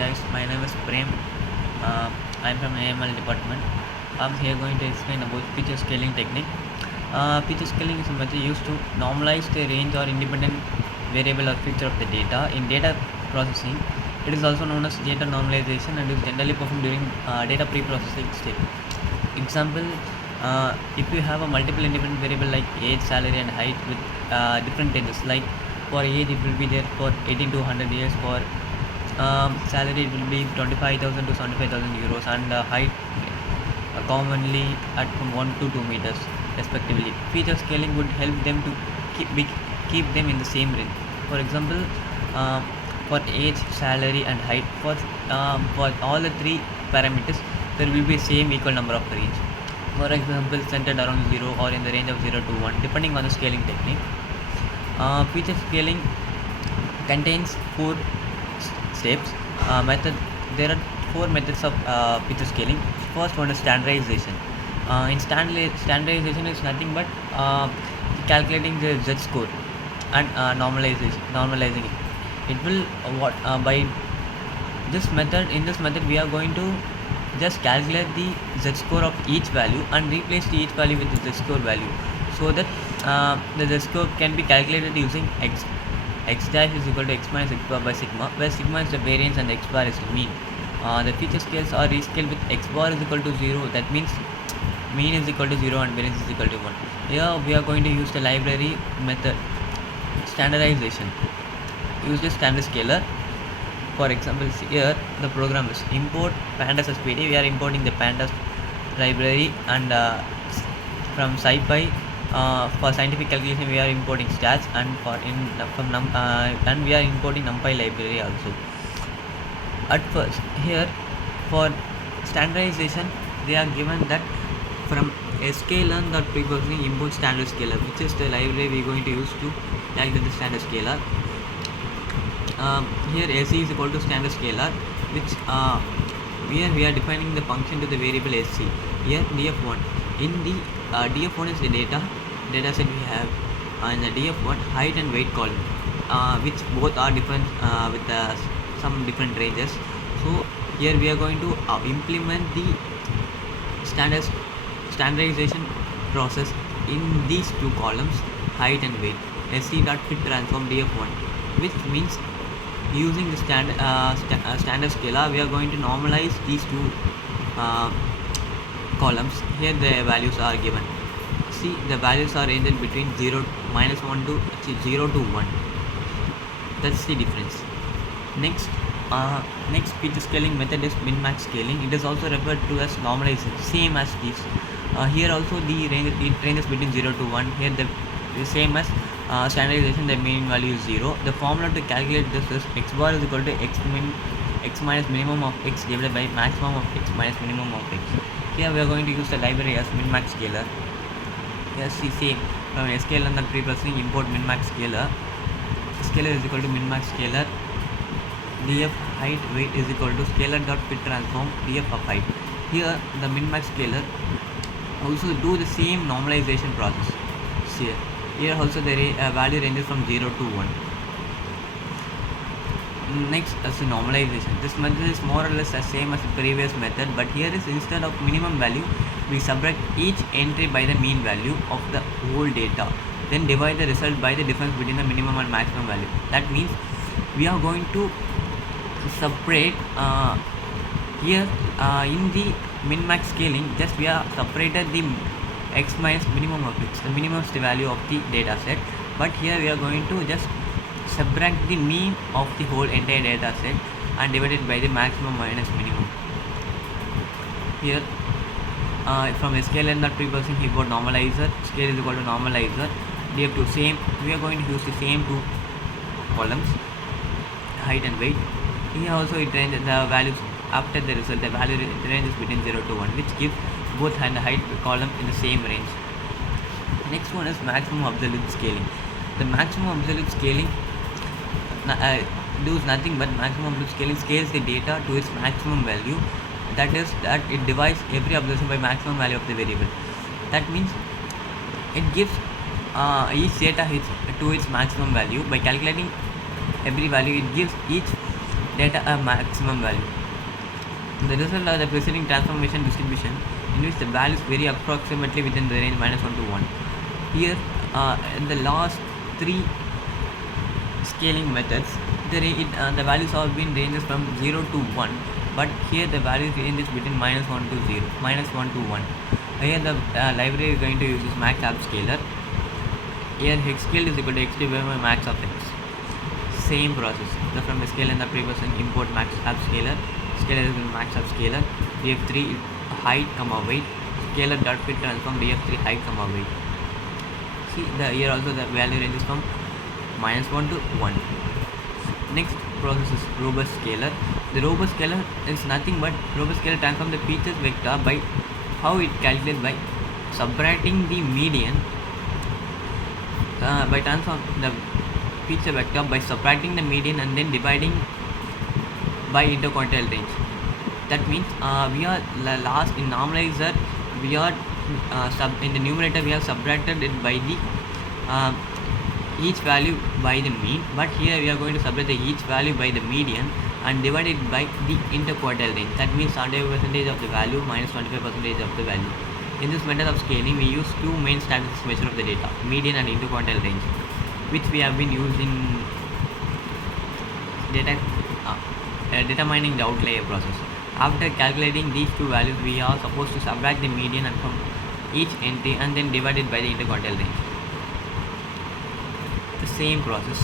Guys, my name is Prem. Uh, I'm from AML department. I'm here going to explain about feature scaling technique. Feature scaling is a method used to normalize the range or independent variable or feature of the data in data processing. It is also known as data normalization and is generally performed during data pre-processing step. Example: if you have a multiple independent variable like age, salary, and height with different ranges, like for age it will be there for 18 to 100 years, for salary it will be 25,000 to 75,000 euros, and height commonly at from 1 to 2 meters respectively. Feature scaling would help them to keep them in the same range. For example, uh, for age, salary, and height, for all the three parameters there will be same equal number of range. For example, centered around 0 or in the range of 0 to 1 depending on the scaling technique. Feature scaling contains four steps. Method There are four methods of feature scaling. First one is standardization. Standardization is nothing but calculating the z score and normalizing it. It will what by this method in this method we are going to just calculate the z score of each value and replace each value with the z score value, so that the z score can be calculated using x dash is equal to x minus x bar by sigma, where sigma is the variance and x bar is the mean. The feature scales are rescaled with x bar is equal to 0, that means mean is equal to 0 and variance is equal to 1. Here we are going to use the library method. Standardization uses standard scaler. For example, here the program is import pandas SPD. We are importing the pandas library, and from SciPy for scientific calculation we are importing stats, and and we are importing NumPy library also. At first, here for standardization they are given that from sklearn.preprocessing import standard scalar, which is the library we are going to use to calculate the standard scalar. Here SC is equal to standard scalar, which here we are defining the function to the variable SC. Here df1. In the df1 is the data set we have, and the df1 height and weight column, which both are different with some different ranges. So here we are going to implement the standardization process in these two columns, height and weight. SC.fit transform df1, which means using the standard scalar we are going to normalize these two columns. Here the values are given. See, the values are ranged between 0 minus 1 to 0 to 1. That's the difference. Next feature scaling method is min-max scaling. It is also referred to as normalization, same as this. Here also the ranges between 0 to 1. Here the same as standardization, the mean value is 0. The formula to calculate this is x bar is equal to x minus minimum of x divided by maximum of x minus minimum of x. Here we are going to use the library as min-max scalar. Yes, see, same from sklearn and preprocessing import min-max scalar. Scalar is equal to min-max scalar. df height weight is equal to scalar.fit transform df of height. Here the min-max scalar also do the same normalization process. See, here also the value ranges from 0 to 1. Next is the normalization. This method is more or less the same as the previous method, but here is instead of minimum value we subtract each entry by the mean value of the whole data, then divide the result by the difference between the minimum and maximum value. That means we are going to separate here in the min-max scaling, just we are separated the x minus minimum of x. The minimum is the value of the data set, but here we are going to just subtract the mean of the whole entire data set and divide it by the maximum minus minimum. Here from sklearn not preprocessing he got normalizer, scale is equal to normalizer, df2 same. We are going to use the same two columns, height and weight. Here also it ranges the values after the result, the value ranges between 0 to 1, which gives both and the height column in the same range. Next one is maximum absolute scaling. The maximum absolute scaling does nothing but maximum absolute scaling scales the data to its maximum value. That is that it divides every observation by maximum value of the variable. That means it gives each data to its maximum value. By calculating every value, it gives each data a maximum value. The result of the preceding transformation distribution in which the values vary approximately within the range -1 to 1. Here, in the last three scaling methods, the values have been ranges from 0 to 1, but here the value ranges between -1 to 0, -1 to 1. Here the library is going to use this max upscaler. Here hex scale is equal to x divided by max of x. Same process. So from the scale and the previous one, import max upscaler. Scalar is max upscaler. df3 height comma weight. Scalar dot fit transform df3 height comma weight. See here also the value ranges from -1 to 1. Next process is robust scalar. The robust scalar is nothing but robust scalar transform the features vector by how it calculates by subtracting the median by transform the feature vector by subtracting the median and then dividing by interquartile range. That means we are last in normalizer, we are in the numerator we have subtracted it by the each value by the mean, but here we are going to subtract the each value by the median and divide it by the interquartile range. That means 75% of the value minus 25% of the value. In this method of scaling, we use two main statistics measure of the data, median and interquartile range, which we have been used in determining the outlier process. After calculating these two values, we are supposed to subtract the median and from each entry and then divide it by the interquartile range. The same process.